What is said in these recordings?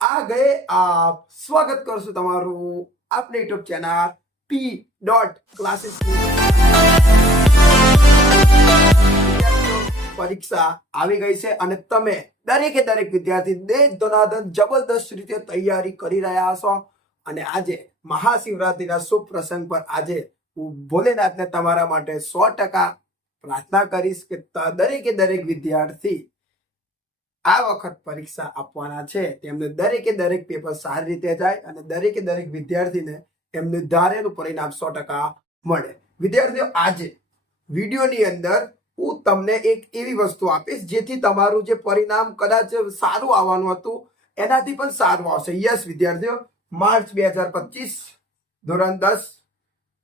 आ गए आप स्वागत करशु तमारू अपने यूट्यूब चैनल P.Classes પરીક્ષા આવી ગઈ છે અને તમે દરેકે દરેક વિદ્યાર્થી દેશ ધનાધન જબરદસ્ત રીતે તૈયારી કરી રહ્યા છો અને આજે મહાશિવરાત્રીના શુભ પ્રસંગ પર આજે હું ભોલેનાથને તમારા માટે 100% પ્રાર્થના કરીશ કે દરેકે દરેક વિદ્યાર્થી આ વખત પરીક્ષા આપવાના છે તેમને દરેકે દરેક પેપર સારી રીતે જાય અને દરેકે દરેક વિદ્યાર્થીને એમનું ધારેલું પરિણામ 100% મળે. વિદ્યાર્થીઓ, આજે વિડીયોની અંદર હું તમને એક એવી વસ્તુ આપીશ જેથી તમારું જે પરિણામ કદાચ સારું આવવાનું હતું એનાથી પણ સારું આવશે. યસ વિદ્યાર્થીઓ, માર્ચ 2025 ધોરણ 10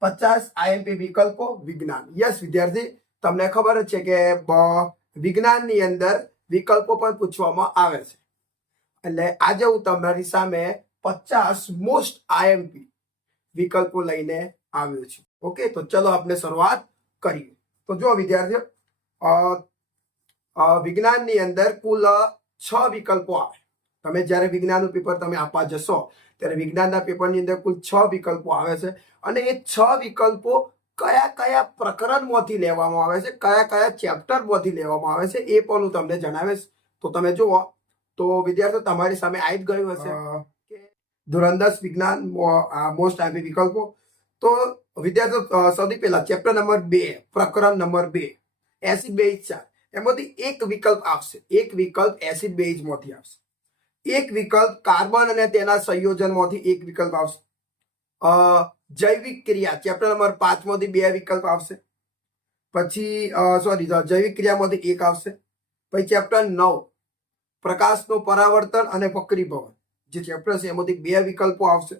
50 IMP વિકલ્પો વિજ્ઞાન. યસ વિદ્યાર્થી, તમને ખબર જ છે કે વિજ્ઞાનની અંદર વિકલ્પો પણ પૂછવામાં આવે છે. એટલે આજે હું તમારી સામે 50 મોસ્ટ IMP વિકલ્પો લઈને આવ્યો છું. ઓકે, તો ચલો આપણે શરૂઆત કરીએ. તો જો વિદ્યાર્થીઓ, વિજ્ઞાનની અંદર કુલ 6 વિકલ્પો આવે. તમે જ્યારે વિજ્ઞાનનું પેપર તમે આપવા જશો ત્યારે વિજ્ઞાનના પેપરની અંદર કુલ 6 વિકલ્પો આવે છે અને એ 6 વિકલ્પો કયા કયા પ્રકરણમાંથી લેવામાં આવે છે, કયા કયા ચેપ્ટરમાંથી લેવામાં આવે છે એ પણ હું તમને જણાવીશ. તો તમે જુઓ તો વિદ્યાર્થીઓ તમારી સામે આવી જ ગયું હશે કે ધોરણ 10 વિજ્ઞાન મોસ્ટ IMP વિકલ્પો. તો વિદ્યાર્થીઓ, સૌથી પહેલા ચેપ્ટર નંબર 2 પ્રકરણ નંબર 2 એસિડ બેઝ 4, એમાંથી એક વિકલ્પ આવશે. એક વિકલ્પ એસિડ બેઝ માંથી આવશે. એક વિકલ્પ કાર્બન અને તેના સંયોજનમાંથી એક વિકલ્પ આવશે. જૈવિક ક્રિયા ચેપ્ટર નંબર 5 માંથી 2 વિકલ્પ આવશે. પછી જૈવિક ક્રિયામાંથી એક આવશે. પછી ચેપ્ટર 9 પ્રકાશનું પરાવર્તન અને વક્રીભવન જે ચેપ્ટર છે એમાંથી 2 વિકલ્પો આવશે.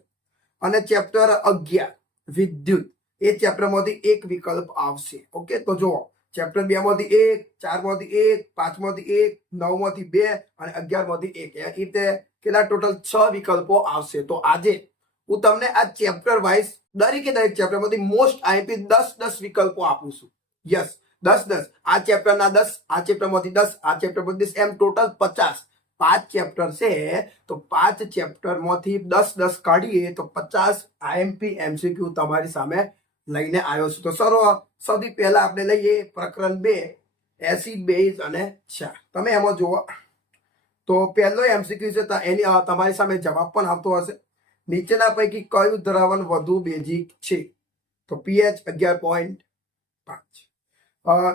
અને ચેપ્ટર 11 વિદ્યુત એ ચેપ્ટરમાંથી એક વિકલ્પ આવશે. ઓકે, તો જુઓ ચેપ્ટર 2 માંથી 1, 4 માંથી 1, 5 માંથી 1, 9 માંથી 2 અને 11 માંથી 1. એ રીતે કેટલા ટોટલ 6 વિકલ્પો આવશે. તો આજે હું તમને આ ચેપ્ટર વાઇઝ દરેકે દરેક ચેપ્ટરમાંથી મોસ્ટ IMP 10 વિકલ્પો આપું છું. યસ, 10. આ ચેપ્ટરના 10, આ ચેપ્ટરમાંથી 10, આ ચેપ્ટરમાંથી 10, એમ ટોટલ 50. 5 ચેપ્ટર છે તો 5 ચેપ્ટરમાંથી 10 કાઢીએ તો 50 IMP MCQ તમારી સામે લઈને આવ્યો છું. તો સૌથી પહેલા આપણે લઈએ પ્રકરણ 2 એસિડ બેઝ અને ક્ષાર. તમે એમાં જુઓ તો પહેલો MCQ છે એની તમારી સામે જવાબ પણ આવતો હશે. નીચેના પૈકી કયું દ્રાવણ વધુ બેઝિક છે? તો pH 11.5.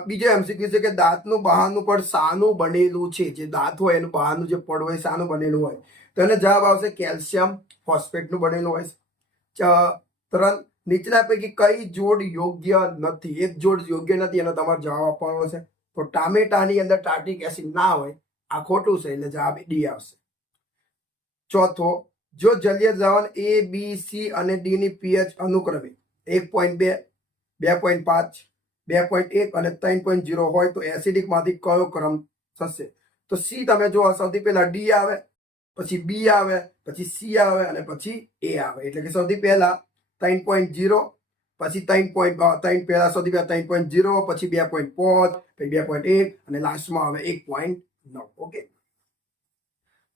બીજો MCQ છે કે દાંતનું બહારનું પડ શાનું બનેલું છે? જે દાંત હોય એનું બહારનું જે પડ હોય શાનું બનેલું હોય? તો એને જવાબ આવશે કેલ્શિયમ ફોસ્ફેટનું બનેલું હોય છે. 3 નીચેના પૈકી કઈ જોડ યોગ્ય નથી? એક જોડ યોગ્ય નથી એનો તમારે જવાબ આપવાનો છે. તો ટામેટાની અંદર ટાર્ટિક એસિડ ના હોય, આ ખોટું છે એટલે જવાબ D આવશે. ચોથો, જો જલીય દ્રાવણ A, B, C અને D ની pH અનુક્રમે 1.2, 2.5, 2.1 અને 3.0 હોય તો એસિડિક માંથી કયો ક્રમ થશે? તો C તમે જો સૌથી પહેલા D આવે, પછી B આવે, પછી C આવે અને પછી A આવે. એટલે કે સૌથી પહેલા 3.0, પછી 3.3 પહેલા સૌથી પહેલા 3.0, પછી 2.5, પછી 2.1 અને લાસ્ટમાં આવે 1.9. ઓકે,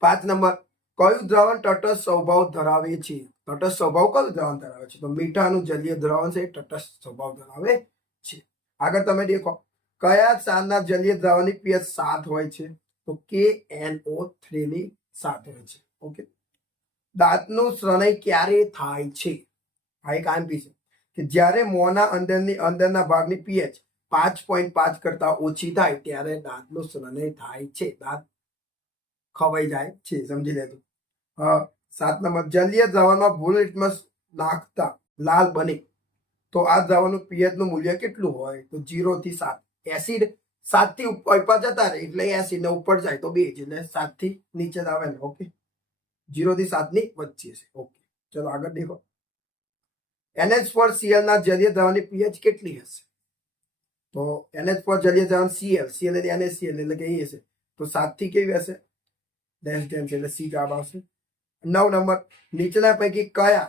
5 નંબર, કયું દ્રાવણ તટસ્થ સ્વભાવ ધરાવે છે? તટસ્થ સ્વભાવ કયું દ્રાવણ ધરાવે છે? તો મીઠાનું જલીય દ્રાવણ છે તટસ્થ સ્વભાવ ધરાવે છે. આગળ તમે દેખો, કયા ક્ષારના જલીય દ્રાવણની pH 7 હોય છે? તો KNO3 ની 7 હોય છે. ઓકે, દાંતનું શ્રણય ક્યારે થાય છે? આ એક IMP છે કે જ્યારે મોંના અંદરના ભાગની pH 5.5 કરતા ઓછી થાય ત્યારે દાંતનું શ્રણય થાય છે. દાંત ખવાઈ જાય છે, સમજી લેજો. 7 નંબર, જલીય દ્રાવણમાં ભૂલ લિટમસ નાખતા લાલ બને તો આ દ્રાવણનું pH નું મૂલ્ય કેટલું હોય? તો 0 થી 7. એસિડ 7 થી ઉપર જતા રહે એટલે એસિડ ને ઉપર જાય તો બેઝ, એટલે 7 થી નીચે આવે ને. ઓકે, 0 થી 7 ની વચ્ચે છે. ઓકે, ચલો આગળ દેખો. NH4Cl ના જલીય દ્રાવણની pH કેટલી હશે? તો NH4 જલીય દ્રાવણ Cl એટલે NaCl એટલે કે એ હશે તો 7 થી કેવી હશે? ડેશ ડેમ છે એટલે C જવાબ આવશે. 9 નંબર, નીચેના પૈકી કયા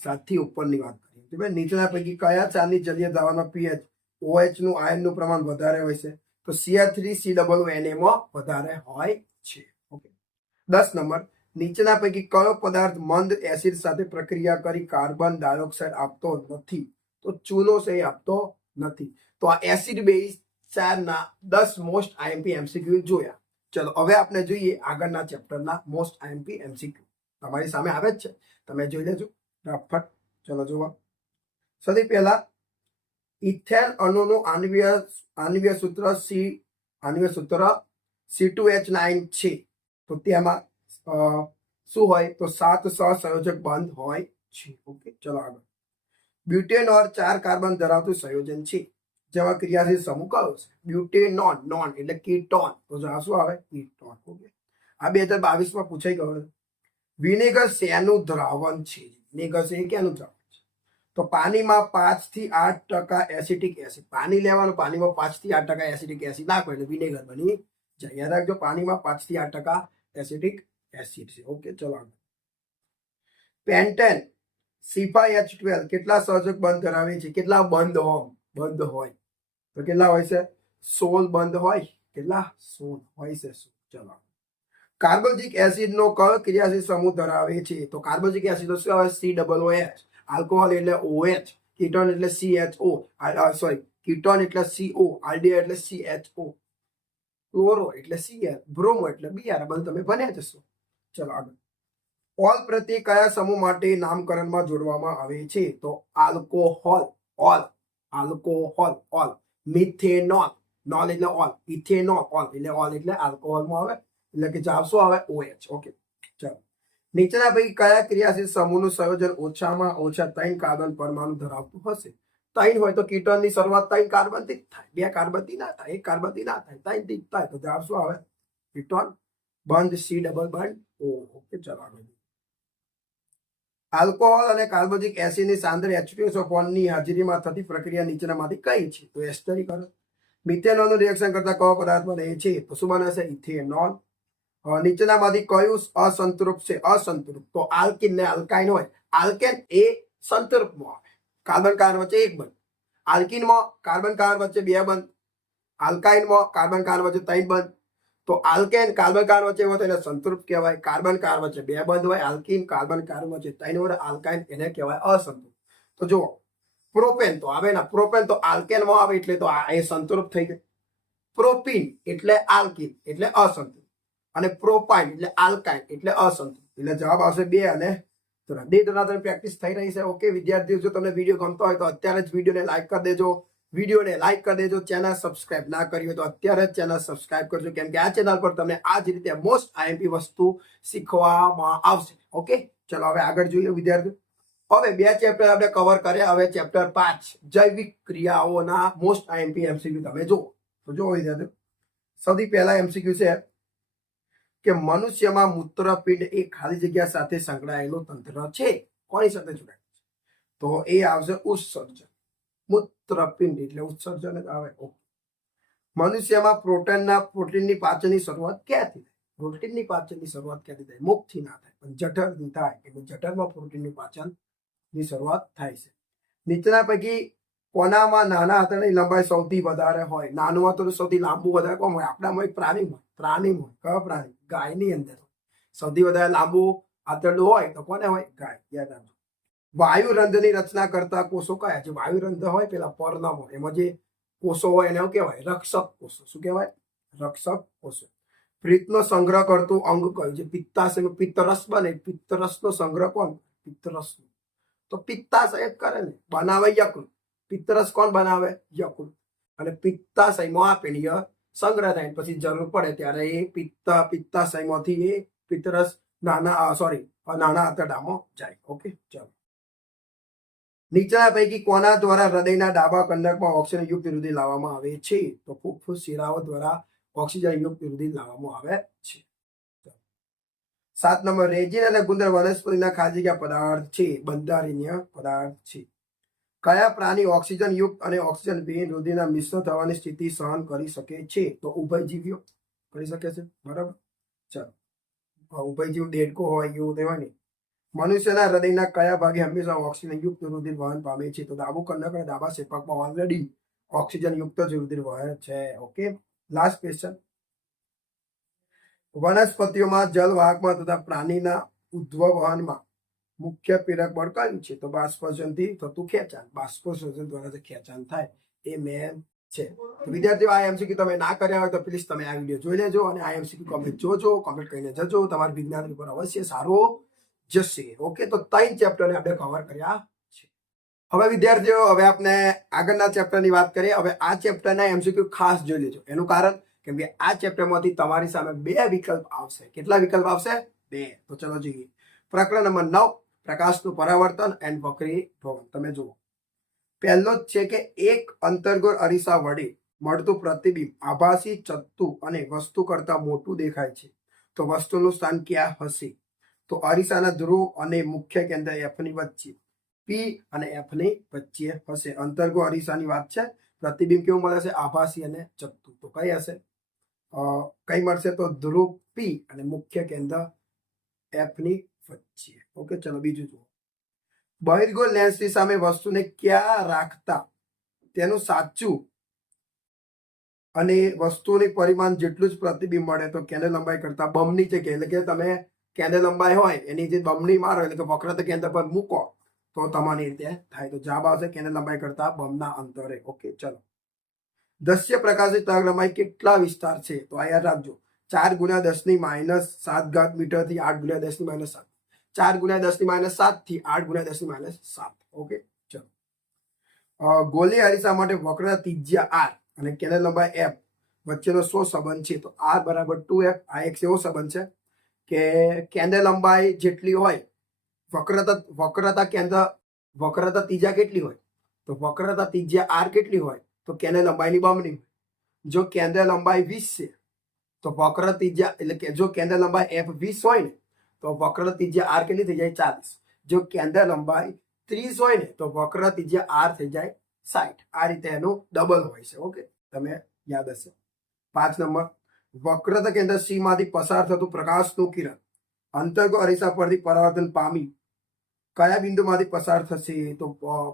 7 થી ઉપરની વાત કરીએ, નીચેના પૈકી કયા ક્ષારની જલીય દ્રાવણમાં pH OH નું આયનનું પ્રમાણ વધારે હોય છે? તો Cr3COONA માં વધારે હોય છે. ઓકે, 10 નંબર, નીચેના પૈકી કયો પદાર્થ મંદ એસિડ સાથે પ્રક્રિયા કરી કાર્બન ડાયોક્સાઇડ આપતો નથી? તો ચૂનો છે એ આપતો નથી. તો આ એસિડ બેઝ 4ના 10 મોસ્ટ આઈએમપી એમસીક્યુ જોયા. ચલો હવે આપણે જોઈએ આગળના ચેપ્ટરના મોસ્ટ આઈએમપી એમસીક્યુ. તમારી સામે આવે જ છે, તમે જોઈ લેજો ફટાફટ. ચલો જોવા. સૌથી પહેલા ઇથેન અણુનું આણ્વિય સૂત્ર C2H9 છે. તો તેમાં શું હોય? તો 7 સહસંયોજક બંધ હોય છે. ઓકે, ચલો આગળ. બ્યુટેનોલ 4 કાર્બન ધરાવતું સંયોજન છે, જેમાં ક્રિયાશીલ સમૂહ કયો છે? બ્યુટેનોન. નોન એટલે કીટોન. તો જવાબ શું આવે? કીટોન. ઓકે, આ 2022માં પૂછાઈ ગયો. વિનેગર શેનું દ્રાવણ છે? વિનેગર છે એ ક્યાંનું દ્રાવણ છે? તો પાણીમાં 5 થી 8% એસિટિક એસિડ. પાણી લેવાનું, પાણીમાં 5 થી 8% એસિટિક એસિડ નાખો એટલે વિનેગર બની જાય. યાદ રાખજો, પાણીમાં 5 થી 8% એસિટિક એસિડ છે. ઓકે, ચલો આગળ. પેન્ટેન C5H12 કેટલા સંયોજક બંધ ધરાવે છે? કેટલા બંધ હોય? તો કેટલા હોય છે? 16 બંધ હોય. કેટલા? 16 હોય છે. ચલો. કાર્બોજિક એસિડ નો કયો ક્રિયાશીલ સમૂહ ધરાવે છે? તો કાર્બોજિક એસિડ શું આવે? COOH. આલ્કોહોલ એટલે OH. કીટોન એટલે CHO. કીટોન એટલે CO. આલ્ડિહાઇડ એટલે CHO. ક્લોરો એટલે Cl. બ્રોમો એટલે Br. બધું તમે ભણ્યા જશો. ચલો આગળ. ઓલ પ્રત્યે કયા સમૂહ માટે નામકરણમાં જોડવામાં આવે છે? તો આલ્કોહોલ. ઓલ. મિથેનોલ. નોલ એટલે ઓલ. ઇથેનોલ. ઓલ એટલે આલ્કોહોલમાં આવે. એટલે કે જવાબ શું આવે? OH. ઓકે, ચાલો. નીચેના પૈકી કયા ક્રિયાશીલ સમૂહનું સંયોજન ઓછામાં ઓછા 3 કાર્બન પરમાણુ ધરાવતું હશે? 3 હોય તો કીટોનની શરૂઆત 3 કાર્બનથી જ થાય. 2 કાર્બનથી ના થાય, 1 કાર્બનથી ના થાય, 3 થી જ થાય. તો જવાબ શું આવે? કીટોન. બંધ C ડબલ બંધ O. ઓકે, ચાલો આગળ. આલ્કોહોલ અને કાર્બોજિક એસિડની સાંદ્ર H2SO4 ની હાજરીમાં થતી પ્રક્રિયા નીચેનામાંથી કઈ છે? તો એસ્ટરીકરણ. મિથેનોલનું રિએક્શન કરતા કયો પદાર્થ બને છે? તો શું બને છે? ઇથેનોલ. નીચેનામાંથી કયું અસંતૃપ્ત છે? અસંતૃપ્ત. તો આલ્કિન ને આલ્કાઇન હોય. આલ્કેન એ સંતૃપ્તમાં આવે. કાર્બન કાર્બન વચ્ચે 1 બંધ. આલ્કિનમાં કાર્બન કાર્બન વચ્ચે 2 બંધ. આલ્કાઇનમાં કાર્બન કાર્બન વચ્ચે 3 બંધ. તો આલ્કેન કાર્બન કાર્બન વચ્ચે હોય તો એને સંતૃપ્ત કહેવાય. કાર્બન કાર્બન વચ્ચે 2 બંધ હોય. આલ્કિન કાર્બન કાર્બન વચ્ચે 3 હોય. આલ્કાઇન એને કહેવાય અસંતૃપ્ત. તો જુઓ, પ્રોપેન તો આવે ને, પ્રોપેન તો આલ્કેનમાં આવે એટલે તો એ સંતૃપ્ત થઈ જાય. પ્રોપીન એટલે આલ્કિન એટલે અસંતૃપ્ત, અને પ્રોપાઇન એટલે આલ્કાઇન એટલે અસંતૃપ્ત. એટલે જવાબ આવશે 2 અને 3. બે પ્રેક્ટિસ થઈ રહી છે. ઓકે વિદ્યાર્થીઓ, જો તમને વિડીયો ગમતો હોય તો અત્યારે જ વિડીયોને લાઈક કરી દેજો. ચેનલ સબસ્ક્રાઇબ ના કરી હોય તો અત્યારે જ ચેનલ સબસ્ક્રાઇબ કરજો, કેમ કે આ ચેનલ પર તમને આ જ રીતે મોસ્ટ આઈએમપી વસ્તુ શીખવામાં આવશે. ઓકે, ચલો હવે આગળ જોઈએ વિદ્યાર્થીઓ. હવે 2 ચેપ્ટર આપણે કવર કર્યા. હવે ચેપ્ટર 5 જૈવિક ક્રિયાઓના મોસ્ટ આઈએમપી એમસીક્યુ તમે જુઓ. તો જુઓ વિદ્યાર્થીઓ, સૌથી પહેલા એમસીક્યુ છે કે મનુષ્યમાં મૂત્રપિંડ એ ખાલી જગ્યા સાથે સંકળાયેલું તંત્ર છે. કોની સાથે જોડાયેલું છે? તો એ આવશે ઉત્સર્જન. મૂત્રપિંડ એટલે ઉત્સર્જન જ આવે. મનુષ્યમાં પ્રોટીનની પાચનની શરૂઆત ક્યાંથી થાય? પ્રોટીનની પાચનની શરૂઆત ક્યાંથી થાય? મુખથી ના થાય, પણ જઠરથી થાય. એટલે જઠરમાં પ્રોટીનની પાચનની શરૂઆત થાય છે. નીચેના પૈકી કોનામાં નાના આંતરડાની લંબાઈ સૌથી વધારે હોય? નાનું આંતરડું સૌથી લાંબુ વધારે કોણ હોય? આપણામાં એક પ્રાણીમાં કયો પ્રાણી? ગાયની અંદર સૌથી વધારે લાંબુ આંતરડું હોય તો કોને હોય? ગાય. યાદ રાખજો. વાયુરંધ્રની રચના કરતા કોષો કયા છે? વાયુરંધ્ર હોય પેલા પર્ણમ, એમાં જે કોષો હોય એને કહેવાય રક્ષક કોષો. શું કહેવાય? રક્ષક કોષો. પિત્તનો સંગ્રહ કરતું અંગ કયું છે? પિત્તાશય. પિત્તરસ બને. પિત્તરસનો સંગ્રહ કોણ? પિત્તરસનો. તો પિત્તાશય કરે ને, બનાવે યકૃત. પિત્તરસ કોણ બનાવે? યકૃત. અને પિત્તાશયમાં આ પેઢીય સંગ્રહ થાય, પછી જરૂર પડે ત્યારે એ પિત્તાશયમાંથી એ પિત્તરસ નાના આંતરડામાં જાય. ઓકે, ચાલો. નીચેના પૈકી કોના દ્વારા હૃદયના ડાબા કંડકમાં ઓક્સિજન યુક્ત રુધિર લાવવામાં આવે છે? તો ફૂફૂસ શિરાઓ દ્વારા ઓક્સિજન યુક્ત રુધિર લાવવામાં આવે છે. 7 નંબર, રેઝિન અને ગુંદર વનસ્પતિના ખાલી જગ્યા પદાર્થ છે, બંધારણીય પદાર્થ છે. કયા પ્રાણી ઓક્સિજન યુક્ત અને ઓક્સિજન વિહીન રુધિરના મિશ્ર થવાની સ્થિતિ સહન કરી શકે છે? તો ઉભયજીવીઓ કરી શકે છે. બરાબર, ચાલો. ઉભયજીવ દેડકો હોય એવું કહેવાય ને. મનુષ્યના હૃદયના કયા ભાગે હંમેશા ઓક્સિજન યુક્ત રુધિર વહન પામે છે? તો ડાબુ કંડક અને ડાબા ક્ષેપકમાં ઓલરેડી ઓક્સિજન યુક્ત જ રુધિર વહે છે. Okay, last question. વનસ્પતિઓમાં જલવાહકમાં તથા પ્રાણીના ઉદ્વવહનમાં મુખ્ય પ્રેરક બળ કયું છે? તો બાષ્પોત્સર્જનથી થતું ખેંચાણ. બાષ્પોત્સર્જન દ્વારા જે ખેંચાણ થાય એ મેન છે. તો વિદ્યાર્થીઓ, આ એમસીક્યુ તમે ના કર્યા હોય તો પ્લીઝ તમે આ વિડીયો જોઈ લેજો અને આ એમસીક્યુ કમેન્ટ જોજો, કમેન્ટ કરીને જજો. તમારું વિજ્ઞાન પેપર અવશ્ય સારો જશે. ઓકે, તો 3 ચેપ્ટરને આપણે કવર કર્યા છે. હવે વિદ્યાર્થીઓ, હવે આપણે આગળના ચેપ્ટરની વાત કરીએ. હવે આ ચેપ્ટરના એમસીક્યુ ખાસ જોઈ લેજો. એનું કારણ કેમ કે આ ચેપ્ટરમાંથી તમારી સામે 2 વિકલ્પ આવશે. કેટલા વિકલ્પ આવશે? 2. તો ચલો જોઈએ. પ્રકરણ નંબર 9, પ્રકાશનું પરાવર્તન એન્ડ વક્રીભવન. તમે જુઓ, પહેલો જ છે કે એક અંતર્ગોળ અરીસા વડે મળતું પ્રતિબિંબ આભાસી, ચત્તુ અને વસ્તુ કરતા મોટું દેખાય છે તો વસ્તુનું સ્થાન ક્યાં હશે? તો અરીસાના ધ્રુવ અને મુખ્ય કેન્દ્ર F ની વચ્ચે, P અને F ની વચ્ચે હશે. અંતર્ગોળ અરીસાની વાત છે. પ્રતિબિંબ કેવું મળે છે? આભાસી અને ચત્તુ. તો કઈ હશે? કઈ મળશે? તો ધ્રુવ P અને મુખ્ય કેન્દ્ર F ની વચ્ચે. ઓકે, ચલો બીજું જુઓ. બહિર્ગોળ લેન્સની સામે વસ્તુને ક્યાં રાખતા તેનું સાચું અને વસ્તુની પરિમાણ જેટલું જ પ્રતિબિંબ મળે તો કેન્દ્ર લંબાઈ કરતા બમણી જગ્યાએ, એટલે કે તમે કેન્દ્ર લંબાઈ હોય એની જે બમણી મારો એટલે કે વક્રતા કેન્દ્ર પર મૂકો તો તમારી રીતે થાય. તો જવાબ આવશે કેન્દ્ર લંબાઈ કરતા બમણા અંતરે. ઓકે, ચલો. દ્રશ્ય પ્રકાશની તરંગ લંબાઈ કેટલા વિસ્તાર છે? તો આ યાદ રાખજો. 4 × 10⁻7 મીટર થી 8 × 10⁻7. 4 × 10⁻7 થી 8 × 10⁻7. ઓકે, ચલો. ગોલી અરીસા માટે વક્રતા ત્રિજ્યા R અને કેન્દ્ર લંબાઈ F વચ્ચેનો શું સંબંધ છે? તો R = 2F. આ એક એવો સંબંધ છે કે કેન્દ્ર લંબાઈ જેટલી હોય, વક્રતા ત્રિજ્યા કેટલી હોય? તો વક્રતા ત્રિજ્યા R કેટલી હોય? તો કેન્દ્ર લંબાઈની બમણી હોય. જો કેન્દ્ર લંબાઈ 20 છે તો વક્ર ત્રિજ્યા, એટલે કે જો કેન્દ્ર લંબાઈ F 20 હોય ને તો વક્ર ત્રિજ્યા R કેટલી થઈ જાય? 40. જો કેન્દ્ર લંબાઈ 30 હોય ને તો વક્ર ત્રિજ્યા R થઈ જાય 60. આ રીતે એનું ડબલ હોય છે. ઓકે, તમે યાદ હશે. 5 નંબર, વક્રતા કેન્દ્ર C માંથી પસાર થતું પ્રકાશનું કિરણ અંતર્ગોળ અરીસા પરથી પરાવર્તન પામી કયા બિંદુમાંથી પસાર થશે? તો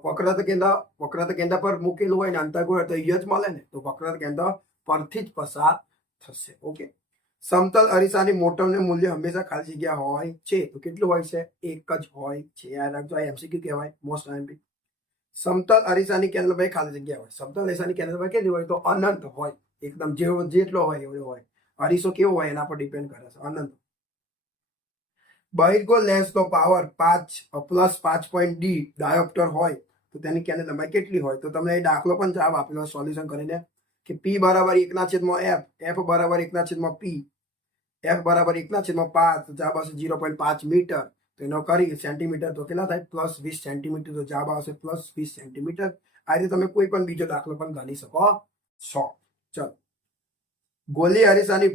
વક્રતા કેન્દ્ર પર મૂકેલું હોય ને અંતર્ગોળ તો જ મળે ને, તો વક્રતા કેન્દ્ર પરથી જ પસાર થશે. ઓકે, સમતલ અરીસાની મોટમને મૂલ્ય હંમેશા ખાલી જગ્યા હોય છે તો કેટલું હોય છે? 1 જ હોય છે. યાદ રાખજો, આ એમસીક્યુ કહેવાય, મોસ્ટ આઈએમપી. સમતલ અરીસાની કેન્દ્ર લંબાઈ ખાલી જગ્યા હોય. સમતલ અરીસાની કેન્દ્ર લંબાઈ કેટલી હોય? તો અનંત હોય. એકદમ જેટલો હોય એવો હોય. અરીસો કેવો હોય એના પર ડિપેન્ડ કરે છે. અનંત. બહિર્ગોળ લેન્સનો પાવર 5 + 5.D ડાયોપ્ટર હોય તો તેની કેન્દ્ર લંબાઈ કેટલી હોય? તો તમને એ દાખલો પણ જવાબ આપેલો સોલ્યુશન કરીને કે P = 1/F, F = 1/P, F = 1/5. તો જવાબ આવશે 0.5 મીટર. તો એનો કરી સેન્ટીમીટર તો કેટલા થાય? +20 સેન્ટીમીટર. તો જવાબ આવશે +20 સેન્ટીમીટર. આ રીતે તમે કોઈ પણ બીજો દાખલો પણ ગણી શકો છો. ચલો. ગોલી અરીસાની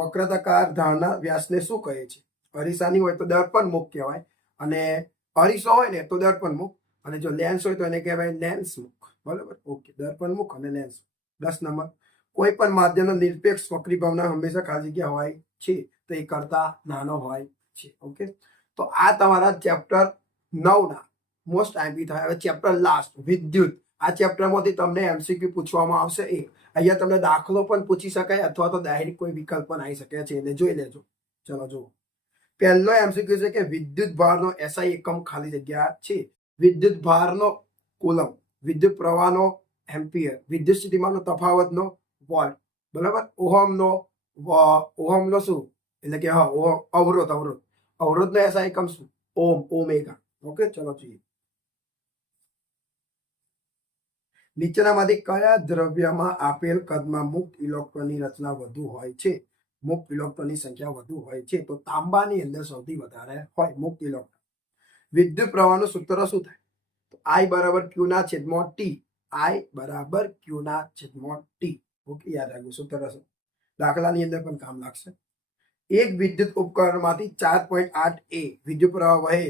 વક્રતાકાર ધારના વ્યાસને શું કહે છે? અરીસાની હોય તો દર્પણમુખ કહેવાય, અને અરીસો હોય ને તો દર્પણમુખ, અને જો લેન્સ હોય તો એને કહેવાય લેન્સમુખ. બરાબર? ઓકે, દર્પણમુખ અને લેન્સ. 10 નંબર, કોઈ પણ માધ્યમનો નિરપેક્ષ વક્રીભાવના હંમેશા ખાલી જગ્યા હોય છે તો એ કરતા નાનો હોય છે. ઓકે, તો આ તમારા ચેપ્ટર 9 ના મોસ્ટ આઈમ્પી થાય. હવે ચેપ્ટર લાસ્ટ, વિદ્યુત. આ ચેપ્ટરમાંથી તમને એમસીક્યુ પૂછવામાં આવશે. અહીંયા તમને દાખલો પણ પૂછી શકાય અથવા તો ડાયરેક્ટ કોઈ વિકલ્પ પણ આવી શકે છે, એટલે જોઈ લેજો. ચલો જુઓ. પહેલો એમસીક્યુ છે કે વિદ્યુત ભારનો એસઆઈ એકમ ખાલી જગ્યા છે. વિદ્યુત ભારનો કુલમ, વિદ્યુત પ્રવાહનો એમ્પિયર, વિદ્યુત સ્થિતિમાનનો તફાવતનો વોલ્ટ. બરાબર? ઓહમનો શું? એટલે કે અવરોધનો એસઆઈ એકમ શું? ઓમેગા. ઓકે, ચલો જોઈએ. નીચેનામાંથી કયા દ્રવ્યમાં આપેલ કદમાં મુક્ત ઇલેક્ટ્રોનની રચના વધુ હોય છે? મુક્ત ઇલેક્ટ્રોનની સંખ્યા વધુ હોય છે તો તાંબાની અંદર સૌથી વધારે હોય મુક્ત ઇલેક્ટ્રોન. વિદ્યુત પ્રવાહનું સૂત્ર શું થાય? તો I = Q/T. I = Q/T. Okay, યાદ રાખજો સૂત્ર છે. દાખલાની અંદર પણ કામ લાગશે. એક વિદ્યુત ઉપકરણમાંથી 4.8 A વિદ્યુત પ્રવાહ વહે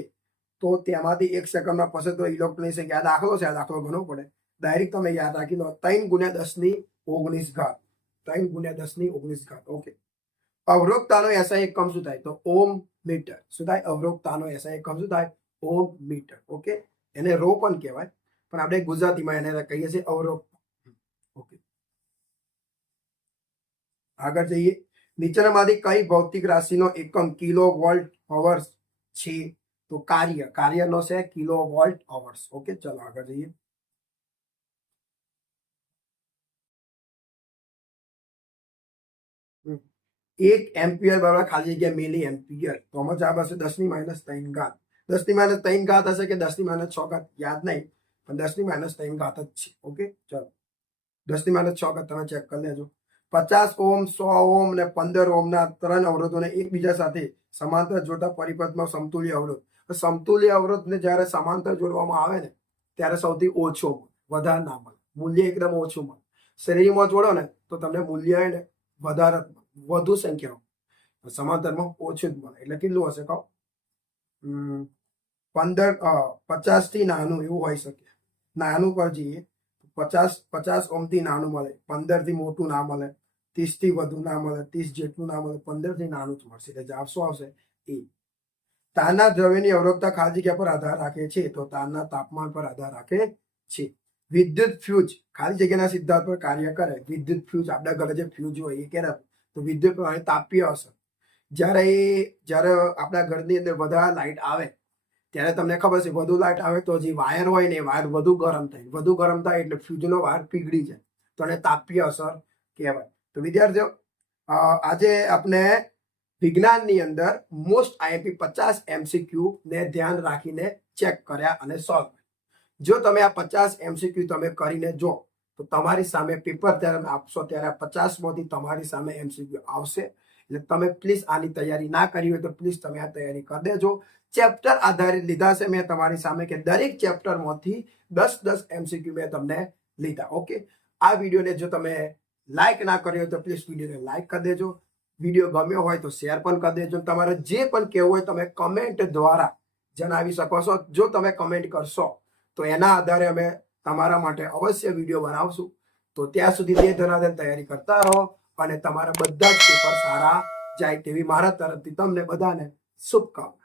તો તેમાંથી 1 સેકન્ડમાં પસાર ઇલેક્ટ્રોનની સંખ્યા. દાખલો છે, આ દાખલો ગણવો પડે. ડાયરેક્ટ તમે યાદ રાખી લો, 3 × 10⁻19 ઘાત. 3 × 10⁻19 ઘાત. ઓકે, અવરોધતાનો એસઆઈ એકમ શું થાય? તો ઓમ મીટર. શું થાય? અવરોધતાનો એસઆઈ એકમ શું થાય? ઓમ મીટર. ઓકે, એને રો પણ કહેવાય, પણ આપણે ગુજરાતીમાં એને કહીએ છીએ અવરોધ. ઓકે, આગળ જઈએ. નીચેનામાંથી કઈ ભૌતિક રાશિનો એકમ કિલો વોલ્ટ અવર્સ છે? તો કાર્યનો છે કિલો વોલ્ટ અવર્સ. ઓકે, ચલો આગળ જઈએ. એક એમ્પિયર બરાબર ખાલી જગ્યા મિલી એમ્પિયર. તો આમાં જવાબ હશે 10⁻³ ઘાત. 10⁻³ ઘાત હશે કે 10⁻6 ઘાત યાદ નહીં, પણ 10⁻³ ઘાત જ છે. ઓકે, ચલો 10⁻6 ઘાત તમે ચેક કરી લેજો. 50 ઓમ, 100 ઓમ અને 15 ઓમના 3 અવરોધોને એકબીજા સાથે સમાંતર જોડતા પરિપથમાં સમતુલ્ય અવરોધ. સમતુલ્ય અવરોધને જ્યારે સમાંતર જોડવામાં આવે ને ત્યારે સૌથી ઓછો વધારે ના મળે, મૂલ્ય એકદમ ઓછું મળે. શ્રેણીમાં જોડો ને તો તમને મૂલ્ય ને વધારે વધુ સંખ્યાઓ, સમાંતરમાં ઓછું જ મળે. એટલે કેટલું હશે કહો? 50 થી નાનું એવું હોઈ શકે. નાનું પર જઈએ 50 ઓમથી નાનું મળે, 15 થી મોટું ના મળે, 30 થી વધુ ના મળે, 30 જેટલું ના મળે, 15 થી નાનું જ મળશે. એટલે જવાબ શું આવશે? એ. તારના દ્રવ્યની અવરોધતા ખાલી જગ્યા પર આધાર રાખે છે, તો તારના તાપમાન પર આધાર રાખે છે. વિદ્યુત ફ્યુઝ ખાલી જગ્યાના સિદ્ધાંત પર કાર્ય કરે. વિદ્યુત ફ્યુઝ આપણા ઘરે જે ફ્યુઝ હોય એ કેના? તો વિદ્યુત પ્રવાહની તાપીય અસર. જ્યારે આપણા ઘરની અંદર વધારે લાઇટ આવે ત્યારે તમને ખબર છે વધુ લાઇટ આવે તો જે વાયર હોય ને એ વાયર વધુ ગરમ થાય એટલે ફ્યુઝનો વાયર પીગળી જાય, તો એને તાપીય અસર કહેવાય. તો વિદ્યાર્થીઓ, આજે આપણે વિજ્ઞાનની અંદર મોસ્ટ આઈએમપી 50 MCQ ને ધ્યાન રાખીને ચેક કર્યા અને સોલ્વ. જો તમે આ 50 MCQ તમે કરીને જો તો તમારી સામે પેપર ત્યારે આપશો ત્યારે આ 50માંથી તમારી સામે MCQ આવશે. એટલે તમે પ્લીઝ આની તૈયારી ના કરી હોય તો પ્લીઝ તમે આ તૈયારી કરી દેજો. ચેપ્ટર આધારિત લીધા છે મેં તમારી સામે કે દરેક ચેપ્ટરમાંથી 10 MCQ મેં તમને લીધા. ઓકે, આ વિડીયોને જો તમે લાઈક ના કર્યો તો પ્લીઝ વિડીયોને લાઈક કરી દેજો. વિડીયો ગમ્યો હોય તો શેર પણ કરી દેજો. તમારે જે પણ કહેવું હોય તમે કમેન્ટ દ્વારા જણાવી શકો છો. જો તમે કમેન્ટ કરશો તો એના આધારે અમે તમારા માટે અવશ્ય વિડીયો બનાવશું. તો ત્યાં સુધી તે ધનાધન તૈયારી કરતા રહો અને તમારા બધા જ પેપર સારા જાય તેવી મારા તરફથી તમને બધાને શુભકામના.